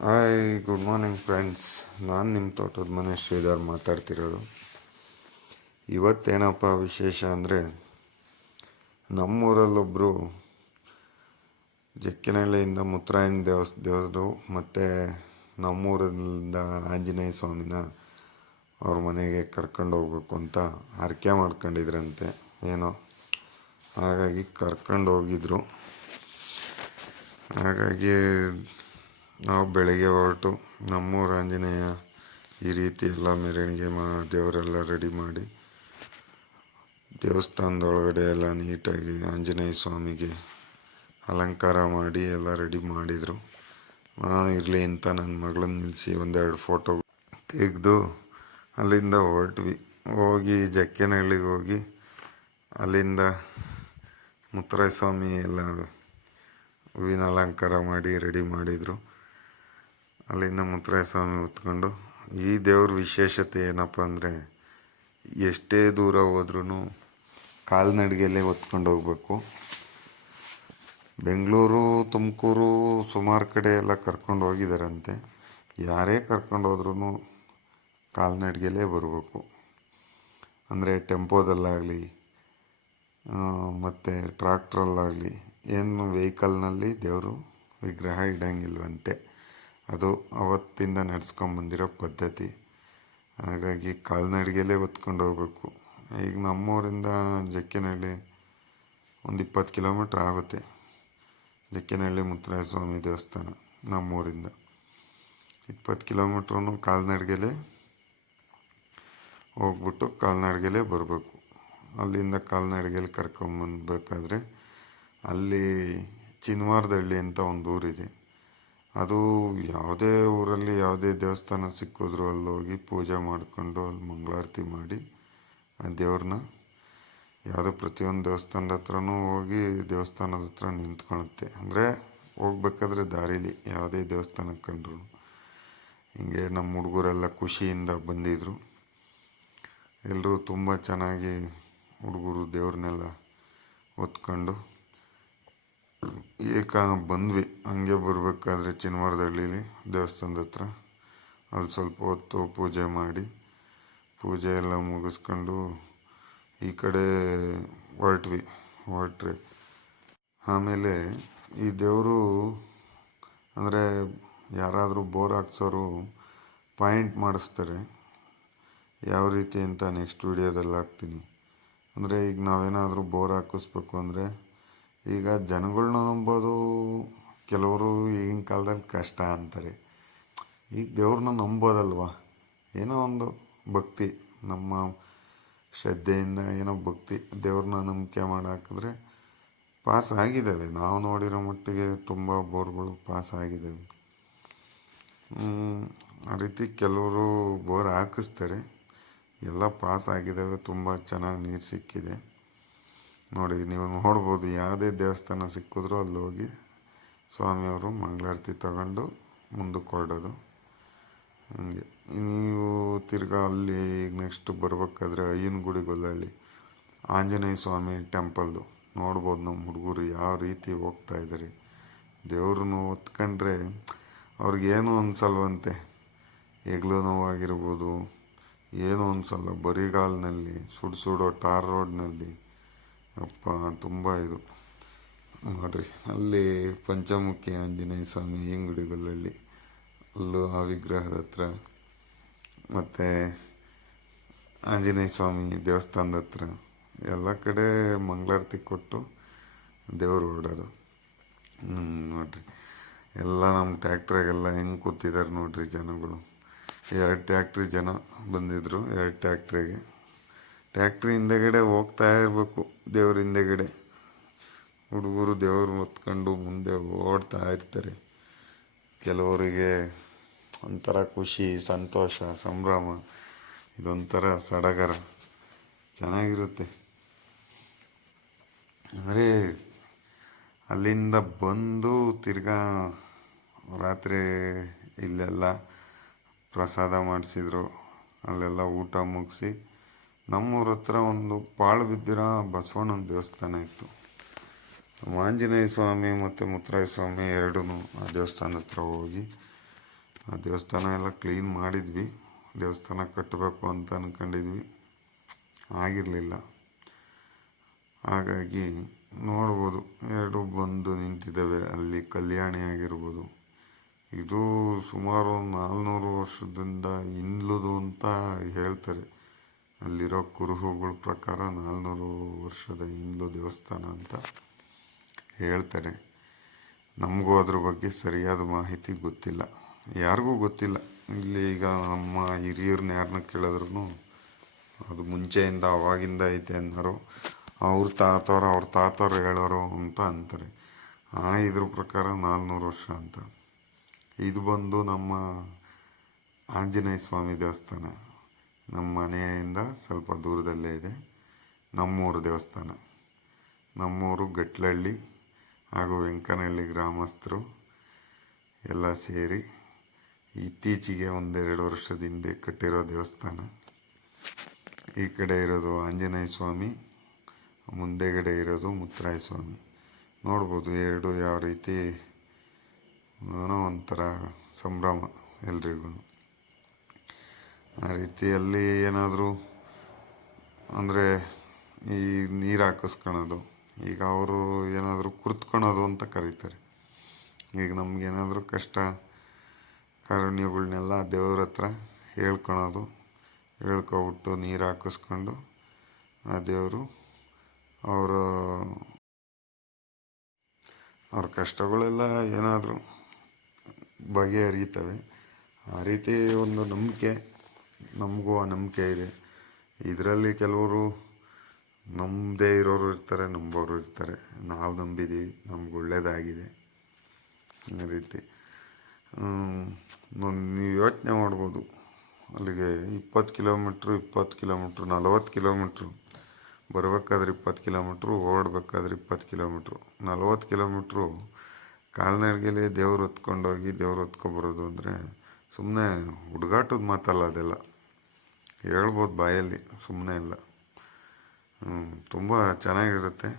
Hi, good morning friends. ನಾನು ನಿಮ್ಮ ತೋಟದ ಮನೆ ಶ್ರೀಧರ್ ಮಾತಾಡ್ತಿರೋದು. ಇವತ್ತೇನಪ್ಪ ವಿಶೇಷ ಅಂದರೆ, ನಮ್ಮೂರಲ್ಲೊಬ್ಬರು ಜಕ್ಕಿನಹಳ್ಳಿಯಿಂದ ಮುತ್ತರಾಯನ ದೇವರು ಮತ್ತು ನಮ್ಮೂರಿಂದ ಆಂಜನೇಯ ಸ್ವಾಮಿನ ಅವ್ರ ಮನೆಗೆ ಕರ್ಕೊಂಡು ಹೋಗ್ಬೇಕು ಅಂತ ಹರಕೆ ಮಾಡ್ಕೊಂಡಿದ್ರಂತೆ ಏನೋ. ಹಾಗಾಗಿ ಕರ್ಕೊಂಡು ಹೋಗಿದ್ರು. ಹಾಗಾಗಿ ನಾವು ಬೆಳಗ್ಗೆ ಹೊರಟು ನಮ್ಮೂರ ಆಂಜನೇಯ ಈ ರೀತಿ ಎಲ್ಲ ಮೆರವಣಿಗೆ ದೇವರೆಲ್ಲ ರೆಡಿ ಮಾಡಿ ದೇವಸ್ಥಾನದೊಳಗಡೆ ಎಲ್ಲ ನೀಟಾಗಿ ಆಂಜನೇಯ ಸ್ವಾಮಿಗೆ ಅಲಂಕಾರ ಮಾಡಿ ಎಲ್ಲ ರೆಡಿ ಮಾಡಿದರು. ನಾನು ಇರಲಿ ಅಂತ ನನ್ನ ಮಗಳನ್ನ ನಿಲ್ಲಿಸಿ ಒಂದೆರಡು ಫೋಟೋ ತೆಗೆದು ಅಲ್ಲಿಂದ ಹೊರಟ್ವಿ. ಹೋಗಿ ಜಕ್ಕೆನಹಳ್ಳಿಗೆ ಹೋಗಿ ಅಲ್ಲಿಂದ ಮುತ್ತರಾಯ ಸ್ವಾಮಿ ಎಲ್ಲ ಹೂವಿನ ಅಲಂಕಾರ ಮಾಡಿ ರೆಡಿ ಮಾಡಿದರು. ಅಲ್ಲಿಂದ ಮುತ್ತರಾಯ ಸ್ವಾಮಿ ಹೊತ್ಕೊಂಡು, ಈ ದೇವ್ರ ವಿಶೇಷತೆ ಏನಪ್ಪ ಅಂದರೆ, ಎಷ್ಟೇ ದೂರ ಹೋದ್ರೂ ಕಾಲ್ನಡಿಗೆಯಲ್ಲೇ ಹೊತ್ಕೊಂಡು ಹೋಗ್ಬೇಕು. ಬೆಂಗಳೂರು, ತುಮಕೂರು ಸುಮಾರು ಕಡೆ ಎಲ್ಲ ಕರ್ಕೊಂಡು ಹೋಗಿದ್ದಾರಂತೆ. ಯಾರೇ ಕರ್ಕೊಂಡು ಹೋದ್ರೂ ಕಾಲ್ನಡಿಗೆಯಲ್ಲೇ ಬರಬೇಕು. ಅಂದರೆ ಟೆಂಪೋದಲ್ಲಾಗಲಿ ಮತ್ತು ಟ್ರಾಕ್ಟ್ರಲ್ಲಾಗಲಿ ಏನು ವೆಹಿಕಲ್ನಲ್ಲಿ ದೇವರು ವಿಗ್ರಹ ಇಡೋಂಗಿಲ್ವಂತೆ. ಅದು ಅವತ್ತಿಂದ ನಡೆಸ್ಕೊಂಬಂದಿರೋ ಪದ್ಧತಿ. ಹಾಗಾಗಿ ಕಾಲ್ನಡಿಗೆಯಲ್ಲೇ ಹೊತ್ಕೊಂಡು ಹೋಗ್ಬೇಕು. ಈಗ ನಮ್ಮೂರಿಂದ ಜಕ್ಕಿನಹಳ್ಳಿ ಒಂದು 20 ಕಿಲೋಮೀಟ್ರ್ ಆಗುತ್ತೆ. ಜಕ್ಕಿನಹಳ್ಳಿ ಮುತ್ತರಾಯ ಸ್ವಾಮಿ ದೇವಸ್ಥಾನ ನಮ್ಮೂರಿಂದ 20 ಕಿಲೋಮೀಟ್ರೂ ಕಾಲ್ನಡಿಗೆಯಲ್ಲೇ ಹೋಗ್ಬಿಟ್ಟು ಕಾಲ್ನಡಿಗೆಯಲ್ಲೇ ಬರಬೇಕು. ಅಲ್ಲಿಂದ ಕಾಲ್ನಡಿಗೆಯಲ್ಲಿ ಕರ್ಕೊಂಬಂದಬೇಕಾದ್ರೆ ಅಲ್ಲಿ ಚಿನ್ವಾರದಹಳ್ಳಿ ಅಂತ ಒಂದು ಊರಿದೆ. ಅದು ಯಾವುದೇ ಊರಲ್ಲಿ ಯಾವುದೇ ದೇವಸ್ಥಾನ ಸಿಕ್ಕಿದ್ರು ಅಲ್ಲಿ ಹೋಗಿ ಪೂಜೆ ಮಾಡಿಕೊಂಡು ಅಲ್ಲಿ ಮಂಗಳಾರತಿ ಮಾಡಿ ಆ ದೇವ್ರನ್ನ ಯಾವುದೋ ಪ್ರತಿಯೊಂದು ದೇವಸ್ಥಾನದ ಹತ್ರನೂ ಹೋಗಿ ದೇವಸ್ಥಾನದ ಹತ್ರ ನಿಂತ್ಕೊಳುತ್ತೆ. ಅಂದರೆ ಹೋಗ್ಬೇಕಾದ್ರೆ ದಾರೀಲಿ ಯಾವುದೇ ದೇವಸ್ಥಾನಕ್ಕೆ ಕಂಡ್ರು ಹಿಂಗೆ ನಮ್ಮ ಹುಡುಗರೆಲ್ಲ ಖುಷಿಯಿಂದ ಬಂದಿದ್ದರು. ಎಲ್ಲರೂ ತುಂಬ ಚೆನ್ನಾಗಿ ಹುಡುಗರು ದೇವ್ರನ್ನೆಲ್ಲ ಹೊತ್ಕೊಂಡು ಬಂದ್ವಿ. ಹಂಗೆ ಬರಬೇಕಾದ್ರೆ ಚಿನ್ವಾರದಹಳ್ಳೀಲಿ ದೇವಸ್ಥಾನದ ಹತ್ರ ಅಲ್ಲಿ ಸ್ವಲ್ಪ ಹೊತ್ತು ಪೂಜೆ ಮಾಡಿ ಪೂಜೆ ಎಲ್ಲ ಮುಗಿಸ್ಕೊಂಡು ಈ ಕಡೆ ಹೊರಟ್ರೆ ಆಮೇಲೆ ಈ ದೇವರು ಅಂದರೆ ಯಾರಾದರೂ ಬೋರ್ ಹಾಕ್ಸೋರು ಪಾಯಿಂಟ್ ಮಾಡಿಸ್ತಾರೆ. ಯಾವ ರೀತಿ ಅಂತ ನೆಕ್ಸ್ಟ್ ವೀಡಿಯೋದಲ್ಲಿ ಹಾಕ್ತೀನಿ. ಅಂದರೆ ಈಗ ನಾವೇನಾದರೂ ಬೋರ್ ಹಾಕಿಸ್ಬೇಕು ಅಂದರೆ, ಈಗ ಜನಗಳ್ನ ನಂಬೋದು ಕೆಲವರು ಈಗಿನ ಕಾಲದಲ್ಲಿ ಕಷ್ಟ ಅಂತಾರೆ. ಈಗ ದೇವ್ರನ್ನ ನಂಬೋದಲ್ವ, ಏನೋ ಒಂದು ಭಕ್ತಿ, ನಮ್ಮ ಶ್ರದ್ಧೆಯಿಂದ ಏನೋ ಭಕ್ತಿ ದೇವ್ರನ್ನ ನಂಬಿಕೆ ಮಾಡಿ ಹಾಕಿದ್ರೆ ಪಾಸ್ ಆಗಿದ್ದಾವೆ. ನಾವು ನೋಡಿರೋ ಮಟ್ಟಿಗೆ ತುಂಬ ಬೋರ್ಗಳು ಪಾಸ್ ಆಗಿದ್ದಾವೆ. ಆ ರೀತಿ ಕೆಲವರು ಬೋರ್ ಹಾಕಿಸ್ತಾರೆ. ಎಲ್ಲ ಪಾಸ್ ಆಗಿದ್ದಾವೆ. ತುಂಬ ಚೆನ್ನಾಗಿ ನೀರು ಸಿಕ್ಕಿದೆ. ನೋಡಿ, ನೀವು ನೋಡ್ಬೋದು, ಯಾವುದೇ ದೇವಸ್ಥಾನ ಸಿಕ್ಕಿದ್ರೂ ಅಲ್ಲಿ ಹೋಗಿ ಸ್ವಾಮಿಯವರು ಮಂಗಳಾರತಿ ತಗೊಂಡು ಮುಂದಕ್ಕೆ ಹೊರಡೋದು. ಹಂಗೆ ನೀವು ತಿರ್ಗಾ ಅಲ್ಲಿ ಈಗ ನೆಕ್ಸ್ಟ್ ಬರಬೇಕಾದ್ರೆ ಅಯ್ಯನಗುಡಿ ಗೊಲ್ಲಹಳ್ಳಿ ಆಂಜನೇಯ ಸ್ವಾಮಿ ಟೆಂಪಲ್ಲು ನೋಡ್ಬೋದು. ನಮ್ಮ ಹುಡುಗರು ಯಾವ ರೀತಿ ಹೋಗ್ತಾ ಇದ್ದಾರೆ. ದೇವ್ರನ್ನ ಹೊತ್ಕೊಂಡ್ರೆ ಅವ್ರಿಗೇನು ಅನ್ಸಲ್ವಂತೆ. ಹೆಗ್ಲು ನೋವಾಗಿರ್ಬೋದು, ಏನೂ ಅನ್ಸಲ್ಲ. ಬರಿಗಾಲಿನಲ್ಲಿ ಸುಡೋ ಟಾರ್ ರೋಡ್ನಲ್ಲಿ ಅಪ್ಪ ತುಂಬ ಇದು ನೋಡ್ರಿ. ಅಲ್ಲಿ ಪಂಚಮುಖಿ ಆಂಜನೇಯ ಸ್ವಾಮಿ ಅಯ್ಯನಗುಡಿ ಗೊಲ್ಲಹಳ್ಳಿ, ಅಲ್ಲೂ ಆ ವಿಗ್ರಹದ ಹತ್ರ ಮತ್ತು ಆಂಜನೇಯ ಸ್ವಾಮಿ ದೇವಸ್ಥಾನದ ಹತ್ರ ಎಲ್ಲ ಕಡೆ ಮಂಗಳಾರತಿ ಕೊಟ್ಟು ದೇವರು ಹೊರಡೋದು. ನೋಡ್ರಿ, ಎಲ್ಲ ನಮ್ಮ ಟ್ಯಾಕ್ಟ್ರಾಗೆಲ್ಲ ಹೆಂಗೆ ಕೂತಿದ್ದಾರೆ ನೋಡ್ರಿ ಜನಗಳು. 2 ಟ್ಯಾಕ್ಟ್ರಿ ಜನ ಬಂದಿದ್ದರು. 2 ಟ್ಯಾಕ್ಟ್ರಿ ಹಿಂದೆಗಡೆ ಹೋಗ್ತಾ ಇರಬೇಕು. ದೇವ್ರ ಹಿಂದೆಗಡೆ ಹುಡುಗರು ದೇವ್ರು ಹೊತ್ಕೊಂಡು ಮುಂದೆ ಓಡ್ತಾ ಇರ್ತಾರೆ. ಕೆಲವರಿಗೆ ಒಂಥರ ಖುಷಿ, ಸಂತೋಷ, ಸಂಭ್ರಮ, ಇದೊಂಥರ ಸಡಗರ, ಚೆನ್ನಾಗಿರುತ್ತೆ. ಅಂದರೆ ಅಲ್ಲಿಂದ ಬಂದು ತಿರ್ಗಾ ರಾತ್ರಿ ಇಲ್ಲೆಲ್ಲ ಪ್ರಸಾದ ಮಾಡಿಸಿದ್ರು. ಅಲ್ಲೆಲ್ಲ ಊಟ ಮುಗಿಸಿ ನಮ್ಮೂರ ಹತ್ರ ಒಂದು ಪಾಳು ಬಿದ್ದಿರೋ ಬಸವಣ್ಣನ ದೇವಸ್ಥಾನ ಇತ್ತು. ಆಂಜನೇಯ ಸ್ವಾಮಿ ಮತ್ತು ಮುತ್ತರಾಯ ಸ್ವಾಮಿ ಎರಡೂ ಆ ದೇವಸ್ಥಾನದ ಹತ್ರ ಹೋಗಿ ಆ ದೇವಸ್ಥಾನ ಎಲ್ಲ ಕ್ಲೀನ್ ಮಾಡಿದ್ವಿ, ದೇವಸ್ಥಾನ ಕಟ್ಟಬೇಕು ಅಂತ ಅಂದ್ಕೊಂಡಿದ್ವಿ, ಆಗಿರಲಿಲ್ಲ. ಹಾಗಾಗಿ ನೋಡ್ಬೋದು, ಎರಡು ಬಂದು ನಿಂತಿದ್ದಾವೆ. ಅಲ್ಲಿ ಕಲ್ಯಾಣಿ ಆಗಿರ್ಬೋದು, ಇದು ಸುಮಾರು 400 ವರ್ಷದಿಂದ ಹಿಂದ್ಲದು ಅಂತ ಹೇಳ್ತಾರೆ. ಅಲ್ಲಿರೋ ಕುರುಹುಗಳ ಪ್ರಕಾರ 400 ವರ್ಷದ ಹಿಂದ್ಲು ದೇವಸ್ಥಾನ ಅಂತ ಹೇಳ್ತಾರೆ. ನಮಗೂ ಅದ್ರ ಬಗ್ಗೆ ಸರಿಯಾದ ಮಾಹಿತಿ ಗೊತ್ತಿಲ್ಲ, ಯಾರಿಗೂ ಗೊತ್ತಿಲ್ಲ. ಇಲ್ಲಿ ಈಗ ನಮ್ಮ ಹಿರಿಯರನ್ನ ಯಾರನ್ನ ಕೇಳಿದ್ರು ಅದು ಮುಂಚೆಯಿಂದ ಅವಾಗಿಂದ ಐತೆ ಅನ್ನೋರು, ಅವ್ರ ತಾತವ್ರು ಹೇಳೋರು ಅಂತ ಅಂತಾರೆ. ಇದ್ರ ಪ್ರಕಾರ 400 ವರ್ಷ ಅಂತ. ಇದು ಬಂದು ನಮ್ಮ ಆಂಜನೇಯ ಸ್ವಾಮಿ ದೇವಸ್ಥಾನ, ನಮ್ಮ ಮನೆಯಿಂದ ಸ್ವಲ್ಪ ದೂರದಲ್ಲೇ ಇದೆ. ನಮ್ಮೂರು ದೇವಸ್ಥಾನ, ನಮ್ಮೂರು ಗಟ್ಲಹಳ್ಳಿ ಹಾಗೂ ವೆಂಕನಹಳ್ಳಿ ಗ್ರಾಮಸ್ಥರು ಎಲ್ಲ ಸೇರಿ ಇತ್ತೀಚೆಗೆ 1-2 ವರ್ಷದ ಹಿಂದೆ ಕಟ್ಟಿರೋ ದೇವಸ್ಥಾನ. ಈ ಕಡೆ ಇರೋದು ಆಂಜನೇಯ ಸ್ವಾಮಿ, ಮುಂದೆಗಡೆ ಇರೋದು ಮುತ್ತರಾಯ ಸ್ವಾಮಿ. ನೋಡ್ಬೋದು ಎರಡು ಯಾವ ರೀತಿ ಏನೋ ಒಂಥರ ಸಂಭ್ರಮ ಎಲ್ರಿಗೂ. ಆ ರೀತಿಯಲ್ಲಿ ಏನಾದರೂ ಅಂದರೆ ಈ ನೀರು ಹಾಕಿಸ್ಕೊಳೋದು, ಈಗ ಅವರು ಏನಾದರೂ ಕುರ್ತ್ಕೊಳೋದು ಅಂತ ಕರೀತಾರೆ. ಈಗ ನಮಗೇನಾದರೂ ಕಷ್ಟ ಕಾರುಣ್ಯಗಳನ್ನೆಲ್ಲ ದೇವ್ರ ಹತ್ರ ಹೇಳ್ಕೊಬಿಟ್ಟು ನೀರು ಹಾಕಿಸ್ಕೊಂಡು ಆ ದೇವರು ಅವ್ರ ಕಷ್ಟಗಳೆಲ್ಲ ಏನಾದರೂ ಬಗೆಹರಿತವೆ. ಆ ರೀತಿ ಒಂದು ನಂಬಿಕೆ, ನಮಗೂ ಆ ನಂಬಿಕೆ ಇದೆ. ಇದರಲ್ಲಿ ಕೆಲವರು ನಂಬದೇ ಇರೋರು ಇರ್ತಾರೆ, ನಂಬೋರು ಇರ್ತಾರೆ. ನಾವು ನಂಬಿದ್ದೀವಿ, ನಮ್ಗೆ ಒಳ್ಳೆಯದಾಗಿದೆ. ಈ ರೀತಿ ನೀವು ಯೋಚನೆ ಮಾಡ್ಬೋದು, ಅಲ್ಲಿಗೆ 20 ಕಿಲೋಮೀಟ್ರು 40 ಕಿಲೋಮೀಟ್ರು ಬರಬೇಕಾದ್ರೆ 20 ಕಿಲೋಮೀಟ್ರು, ಓಡಬೇಕಾದ್ರೆ 20 ಕಿಲೋಮೀಟ್ರು, 40 ಕಿಲೋಮೀಟ್ರು ಕಾಲ್ನಡಿಗೆಯಲ್ಲಿ ದೇವ್ರು ಹೊತ್ಕೊಂಡೋಗಿ ದೇವ್ರು ಹೊತ್ಕೊಬರೋದು ಅಂದರೆ ಸುಮ್ಮನೆ ಹುಡುಗಾಟದ ಮಾತಲ್ಲ ಅದೆಲ್ಲ. ಹೇಳ್ಬೋದು ಬಾಯಲ್ಲಿ, ಸುಮ್ಮನೆ ಇಲ್ಲ. ತುಂಬ ಚೆನ್ನಾಗಿರುತ್ತೆ.